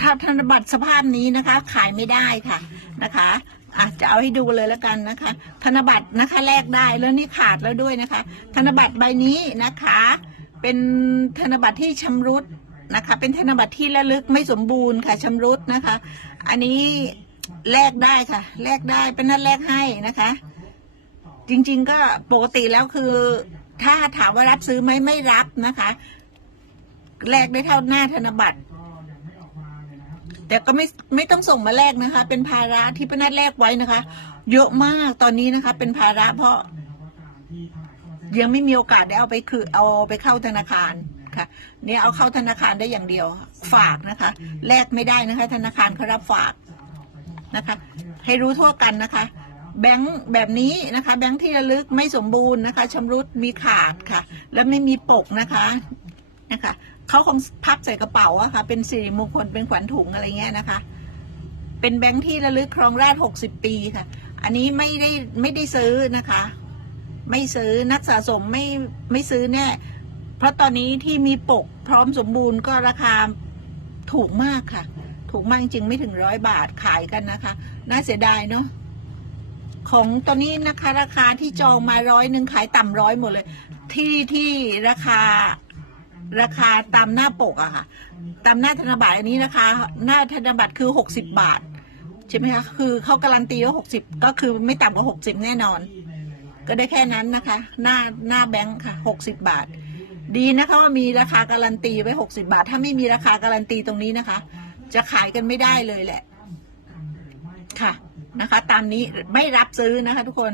ถ้าธนบัตรสภาพนี้นะคะ ขายไม่ได้ค่ะนะคะอาจจะเอาให้ดูเลยแล้วกันนะคะ ธนบัตรนะคะแลกได้แล้วนี่ขาดแล้วด้วยนะคะ ธนบัตรใบนี้นะคะ เป็นธนบัตรที่ชำรุดนะคะ เป็นธนบัตรที่ระลึกไม่สมบูรณ์ค่ะชำรุดนะคะ อันนี้แลกได้ค่ะแลกได้เป็นนัดแลกให้นะคะ จริง ๆ ก็ปกติแล้วคือ ถ้าถามว่ารับซื้อไหมไม่รับนะคะแลกได้เท่าหน้าธนบัตร แต่ก็ไม่ไม่ต้องส่งมาแลกนะคะ เป็นภาระที่พนัดแลกไว้นะคะ เยอะมากตอนนี้นะคะ เป็นภาระเพราะ ยังไม่มีโอกาสได้เอาไปคือเอาไปเข้าธนาคารค่ะเนี่ยเอาเข้าธนาคารได้อย่างเดียว ฝากนะคะแลกไม่ได้นะคะ ธนาคารเขารับฝากนะคะ ให้รู้ทั่วกันนะคะแบงค์แบบนี้นะคะ แบงค์ที่ระลึกไม่สมบูรณ์นะคะชำรุดมีขาดค่ะ แล้วไม่มีปกนะคะ นะคะเขาคงพับใส่กระเป๋าอะค่ะ เป็นสิริมงคลเป็นขวัญถุงอะไรเงี้ยนะคะ เป็นแบงค์ที่ระลึกครองราชหกสิบปีค่ะ อันนี้ไม่ได้ไม่ได้ซื้อนะคะ ไม่ซื้อนักสะสมไม่ไม่ซื้อเนี่ยเพราะตอนนี้ที่มีปกพร้อมสมบูรณ์ก็ราคาถูกมากค่ะ ถูกมากจริงไม่ถึงร้อยบาทขายกันนะคะ น่าเสียดายเนาะของตอนนี้นะคะ ราคาที่จองมาร้อยหนึ่งขายต่ำร้อยหมดเลย ที่ที่ราคา ราคาตามหน้าปกอะค่ะ ตามหน้าธนบัตรอันนี้นะคะ หน้าธนบัตรคือหกสิบบาท ใช่ไหมคะคือเขาการันตีว่าหกสิบก็คือไม่ต่ำกว่าหกสิบแน่นอน ก็ได้แค่นั้นนะคะ หน้าหน้าแบงค์ค่ะหกสิบบาท ดีนะคะว่ามีราคาการันตีไว้หกสิบาท ถ้าไม่มีราคาการันตีตรงนี้นะคะ จะขายกันไม่ได้เลยแหละ ค่ะนะคะ ตามนี้ไม่รับซื้อนะคะทุกคน